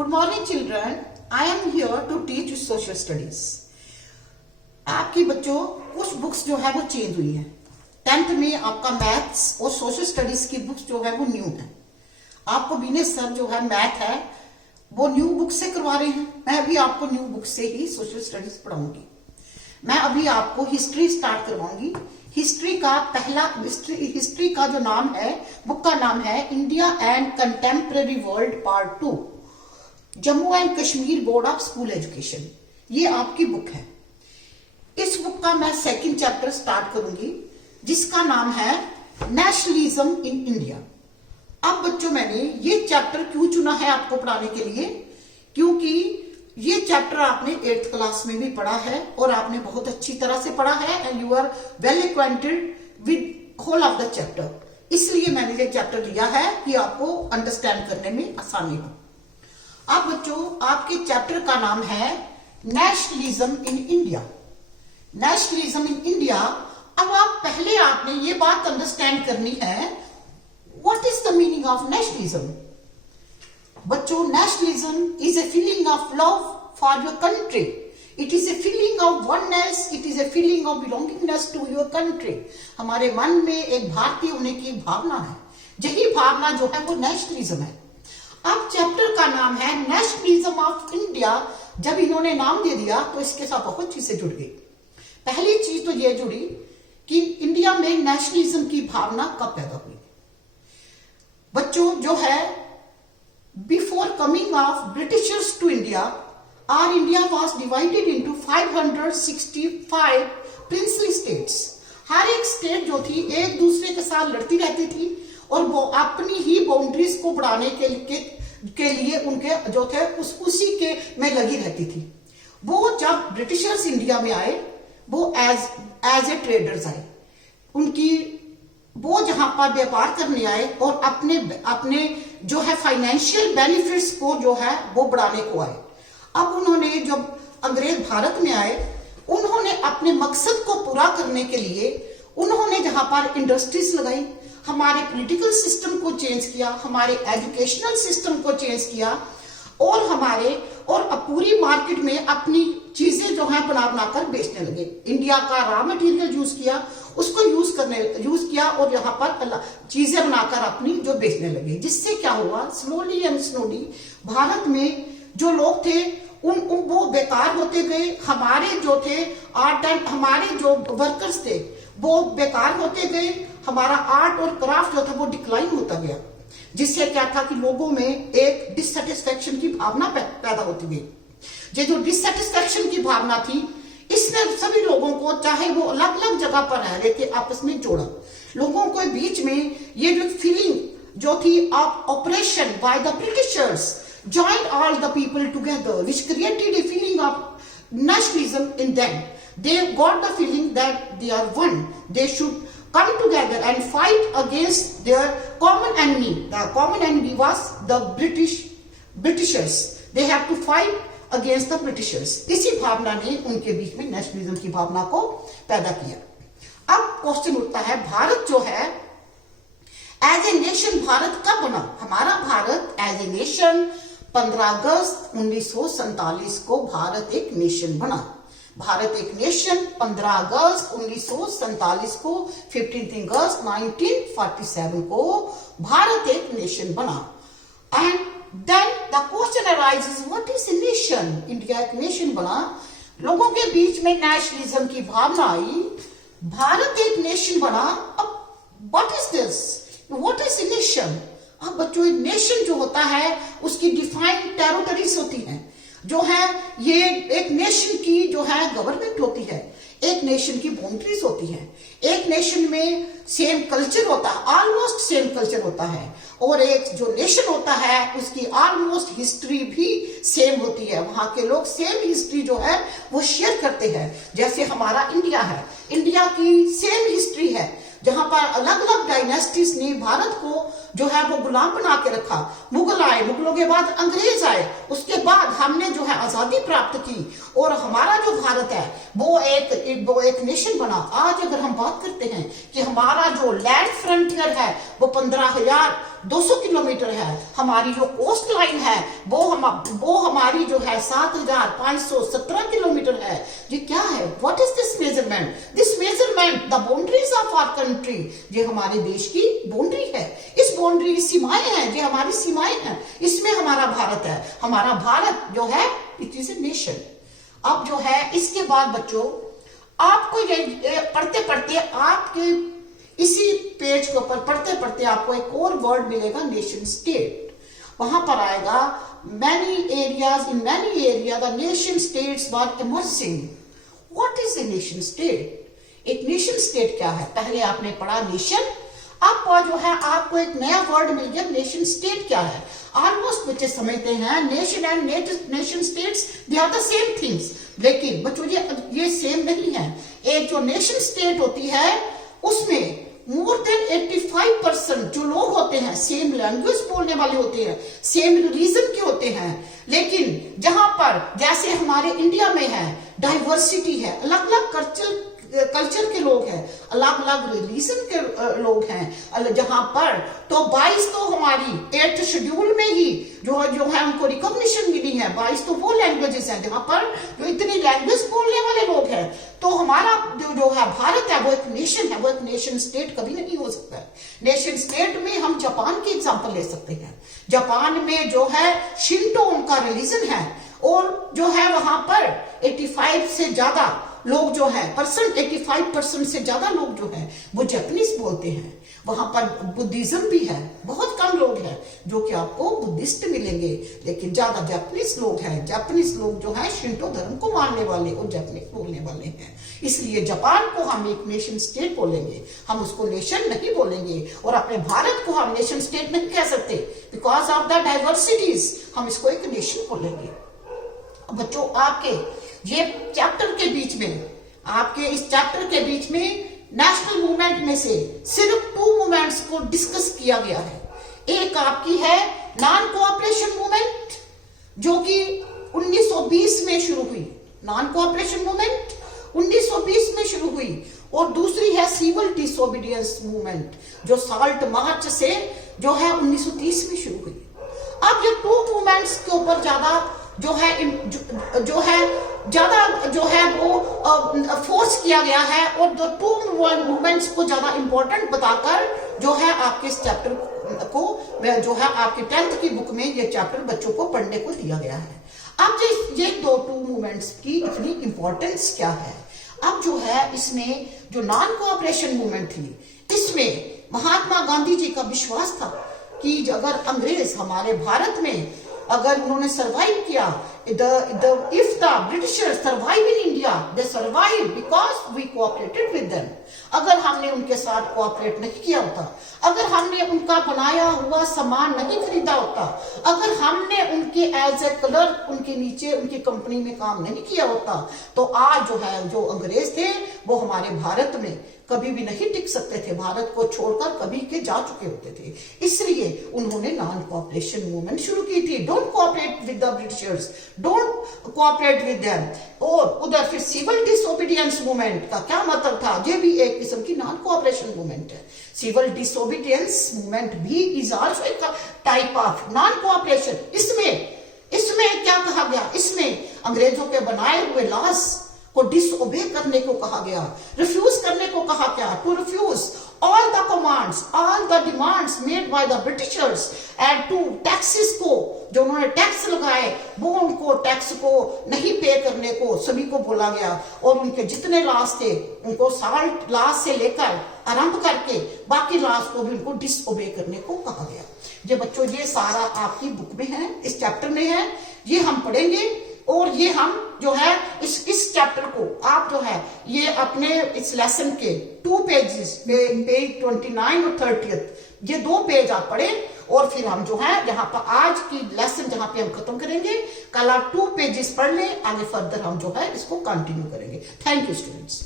Good morning children. I am here to teach you social studies. आपकी बच्चों कुछ books जो है वो चेंज हुई है। 10th में आपका मैथ्स और सोशल स्टडीज की बुक्स जो है वो न्यू है। आपको विनय सर जो है मैथ है वो न्यू बुक से करवा रहे हैं। मैं अभी आपको न्यू बुक से ही सोशल स्टडीज पढ़ाऊंगी। मैं अभी आपको हिस्ट्री स्टार्ट करवाऊंगी। हिस्ट्री का जो नाम है, बुक का नाम है India and contemporary world part 2, Jammu and Kashmir board of school education. ये आपकी बुक है। इस बुक का मैं सेकंड चैप्टर स्टार्ट करूंगी जिसका नाम है नेशनलिज्म इन इंडिया। अब बच्चों मैंने ये चैप्टर क्यों चुना है आपको पढ़ाने के लिए, क्योंकि ये चैप्टर आपने 8th क्लास में भी पढ़ा है और आपने बहुत अच्छी तरह से पढ़ा है and you are well acquainted with whole of the chapter. इसलिए मैंने ये चैप्टर लिया है कि आपको अंडरस्टैंड करने में आसानी हो। अब बच्चों आपके चैप्टर का नाम है nationalism in India. Nationalism in India. अब आप पहले आपने ये बात अंडरस्टैंड करनी है, what is the meaning of nationalism. बच्चों nationalism is a feeling of love for your country. It is a feeling of oneness, it is a feeling of belongingness to your country. हमारे मन में एक भारतीय होने की भावना है। यही भावना जो है वो नेशनलिज्म है। अब चैप्टर का नाम है नेशनलिज्म ऑफ इंडिया। जब इन्होंने नाम दे दिया तो इसके साथ बहुत चीजें जुड़ गई। पहली चीज तो ये जुड़ी कि इंडिया में नेशनलिज्म की भावना कब पैदा हुई। बच्चों जो है before coming of Britishers to India, our India was divided into 565 princely states. हर एक स्टेट जो थी एक दूसरे के साथ लड़ती रहती थी और वो अपनी ही बाउंड्रीज को बढ़ाने के लिए उनके जो थे उसी के में लगी रहती थी। वो जब ब्रिटिशर्स इंडिया में आए वो एज ए ट्रेडर्स आए। वो जहां पर व्यापार करने आए और अपने जो है फाइनेंशियल बेनिफिट्स को जो है वो बढ़ाने को आए। अब उन्होंने जब अंग्रेज भारत में आए उन्होंने अपने मकसद को पूरा करने के लिए उन्होंने जहां पर इंडस्ट्रीज लगाई, हमारे पॉलिटिकल सिस्टम को चेंज किया, हमारे एजुकेशनल सिस्टम को चेंज किया और पूरी मार्केट में अपनी चीजें जो है बनाकर बेचने लगे। इंडिया का रॉ मटेरियल यूज किया, उसको यूज किया और यहाँ पर चीजें बनाकर अपनी जो बेचने लगे। जिससे क्या हुआ, स्लोली एंड स्लोली भारत में जो लोग थे वो बेकार होते गए। हमारे जो थे हमारे जो वर्कर्स थे वो बेकार होते गए। हमारा आर्ट और क्राफ्ट जो था वो डिक्लाइन होता गया। जिससे क्या था कि लोगों में एक डिससेटिस्फैक्शन की भावना पैदा होती गई। ये जो डिससेटिस्फैक्शन की भावना थी इसने सभी लोगों को, चाहे वो अलग अलग जगह पर रह रहे थे, आपस में जोड़ा। लोगों के बीच में ये जो फीलिंग जो थी of operation by the Britishers joined all the people together, which created a feeling of nationalism in them. They got the feeling that they are one. They should come together and fight against their common enemy. The common enemy was the Britishers. They have to fight against the Britishers. इसी भावना ने उनके बीच में nationalism की भावना को पैदा किया। अब question उठता है, भारत जो है एज ए नेशन भारत कब बना। हमारा भारत एज ए नेशन 15 अगस्त 1947 को भारत एक नेशन बना। भारत एक नेशन 15 अगस्त 1947 को, 15 अगस्त 1947 को भारत एक नेशन बना। And then the question arises, what is a nation. India एक नेशन बना, लोगों के बीच में नेशनलिज्म की भावना आई, भारत एक नेशन बना। अब what is this, what is a nation. अब बच्चों नेशन जो होता है उसकी डिफाइंड टेरिटरीज होती हैं, जो है ये एक नेशन की जो है गवर्नमेंट होती है, एक नेशन की बाउंड्रीज होती है, एक नेशन में सेम कल्चर होता है, ऑलमोस्ट सेम कल्चर होता है, और एक जो नेशन होता है उसकी ऑलमोस्ट हिस्ट्री भी सेम होती है। वहां के लोग सेम हिस्ट्री जो है वो शेयर करते हैं। जैसे हमारा इंडिया है, इंडिया की सेम हिस्ट्री है जहां पर अलग अलग डायनेस्टीज ने भारत को जो है वो गुलाम बना के रखा। मुगल आए, मुगलों के बाद अंग्रेज आए, उसके बाद हमने जो है आजादी प्राप्त की और हमारा जो भारत है वो एक नेशन बना। आज अगर हम बात करते हैं कि हमारा जो लैंड फ्रंटियर है वो 15,000 200 किलोमीटर है, हमारी जो कोस्ट लाइन है वो हमारी जो है 7517 किलोमीटर है। ये क्या है? What is this measurement? This measurement the boundaries of our country, ये हमारे देश की बाउंड्री है। इस बाउंड्री सीमाएं हैं, ये हमारी सीमाएं हैं, इसमें हमारा भारत है। हमारा भारत जो है इट इज ए नेशन। अब जो है इसके बाद बच्चों आपको ये पढ़ते पढ़ते आपके इसी पेज के ऊपर पढ़ते पढ़ते आपको एक और वर्ड मिलेगा, नेशन स्टेट। वहां पर आएगा many areas, in many area the nation states were emerging. What is a nation state? एक नेशन स्टेट क्या है? पहले आपने पढ़ा नेशन, अब जो है आपको एक नया वर्ड मिल गया, नेशन स्टेट क्या है। ऑलमोस्ट बच्चे समझते हैं nation and nation states they are the same things, लेकिन बच्चों ये सेम नहीं है। एक जो नेशन स्टेट होती है उसमें मोर देन 85% जो लोग होते हैं सेम लैंग्वेज बोलने वाले होते हैं, सेम रिलीजन के होते हैं। लेकिन जहां पर जैसे हमारे इंडिया में है डाइवर्सिटी है, अलग अलग कल्चर के लोग हैं, अलग अलग रिलीजन के लोग हैं, जहां पर तो 22 तो हमारी 8th शेड्यूल में ही जो है उनको रिकॉग्निशन मिली है। 22 तो वो लैंग्वेजेस हैं जहां पर जो इतनी लैंग्वेज बोलने वाले लोग हैं। तो हमारा जो है भारत है वो एक नेशन है, वो एक नेशन स्टेट कभी नहीं हो सकता है। नेशन स्टेट में हम जापान की एग्जांपल ले सकते हैं। जापान में जो है शिंटो उनका रिलीजन है और जो है वहां पर 85 से ज्यादा लोग जो है 85% से ज्यादा लोग जो है वो जापानीज बोलते हैं। वहां पर बुद्धिज्म भी है, बहुत कम लोग हैं जो कि आपको बुद्धिस्ट मिलेंगे, लेकिन ज्यादा जापानीज लोग हैं। जापानीज लोग जो है शिंटो धर्म को मानने वाले और जापानीज बोलने वाले हैं। इसलिए जापान को हम एक नेशन स्टेट बोलेंगे, हम उसको नेशन नहीं बोलेंगे। और अपने भारत को हम नेशन स्टेट नहीं कह सकते, बिकॉज ऑफ द डाइवर्सिटीज हम इसको एक नेशन बोलेंगे। बच्चों आपके ये चैप्टर के बीच में, आपके इस चैप्टर के बीच में नेशनल मूवमेंट में से सिर्फ 2 मूवमेंट्स को डिस्कस किया गया है। एक आपकी है नॉन कोऑपरेशन मूवमेंट जो कि 1920 में शुरू हुई, नॉन कोऑपरेशन मूवमेंट 1920 में शुरू हुई, और दूसरी है सिविल डिसोबीडियंस मूवमेंट जो साल्ट मार्च से जो है 1930 में शुरू हुई। अब ये 2 मूवमेंट्स के ऊपर ज्यादा जो है वो फोर्स किया गया है, और जो 2 मूवमेंट्स को ज्यादा इंपॉर्टेंट बताकर जो है आपके इस चैप्टर को जो है आपके 10th की बुक में ये चैप्टर बच्चों को पढ़ने को दिया गया है। अब ये 2 मूवमेंट्स की इतनी इंपॉर्टेंस क्या है? अब जो है इसमें जो नॉन कोऑपरेशन मूवमेंट थी, इसमें महात्मा गांधी जी का विश्वास था कि अगर अंग्रेज हमारे भारत में अगर उन्होंने सरवाइव किया, if the Britishers survive in India, they survive because we cooperated with them। अगर हमने उनके साथ कोऑपरेट नहीं किया होता, अगर हमने उनका बनाया हुआ सामान नहीं खरीदा होता, अगर हमने उनके एज ए क्लर्क उनके नीचे उनकी कंपनी में काम नहीं किया होता, तो आज जो है जो अंग्रेज थे वो हमारे भारत में कभी भी नहीं टिक सकते थे, भारत को छोड़कर कभी के जा चुके होते थे। इसलिए उन्होंने नॉन कोऑपरेशन मूवमेंट शुरू की थी, don't cooperate with the Britishers, don't cooperate with them. और उधर फिर सिविल डिसोबीडियंस मूवमेंट का क्या मतलब था? ये भी एक किस्म की नॉन कोऑपरेशन मूवमेंट है। सिविल डिसोबीडियंस मूवमेंट भी इज आल्सो एक टाइप ऑफ नॉन कोऑपरेशन। इसमें क्या कहा गया? इसमें अंग्रेजों के बनाए हुए लॉज को डिसओबे करने को कहा गया, रिफ्यूज करने को कहा गया, to refuse all the commands, all the demands made by the Britishers and to taxes को जो उन्होंने टैक्स लगाए वो उनको टैक्स को नहीं पे करने को सभी को बोला गया। और उनके जितने लॉस थे उनको साल्ट लॉस से लेकर आरंभ करके बाकी लॉस को भी उनको डिसओबे करने को कहा गया। ये बच्चों ये सारा आपकी बुक में है, इस चैप्टर में है, ये हम पढ़ेंगे। और ये हम जो है इस चैप्टर को आप जो है ये अपने इस लेसन के 2 पेजेस पेज 29 और 30 ये 2 पेज आप पढ़ें। और फिर हम जो है यहाँ पर आज की लेसन जहां पे हम खत्म करेंगे, कल आप 2 पेजेस पढ़ लें, आगे फर्दर हम जो है इसको कंटिन्यू करेंगे। Thank you students.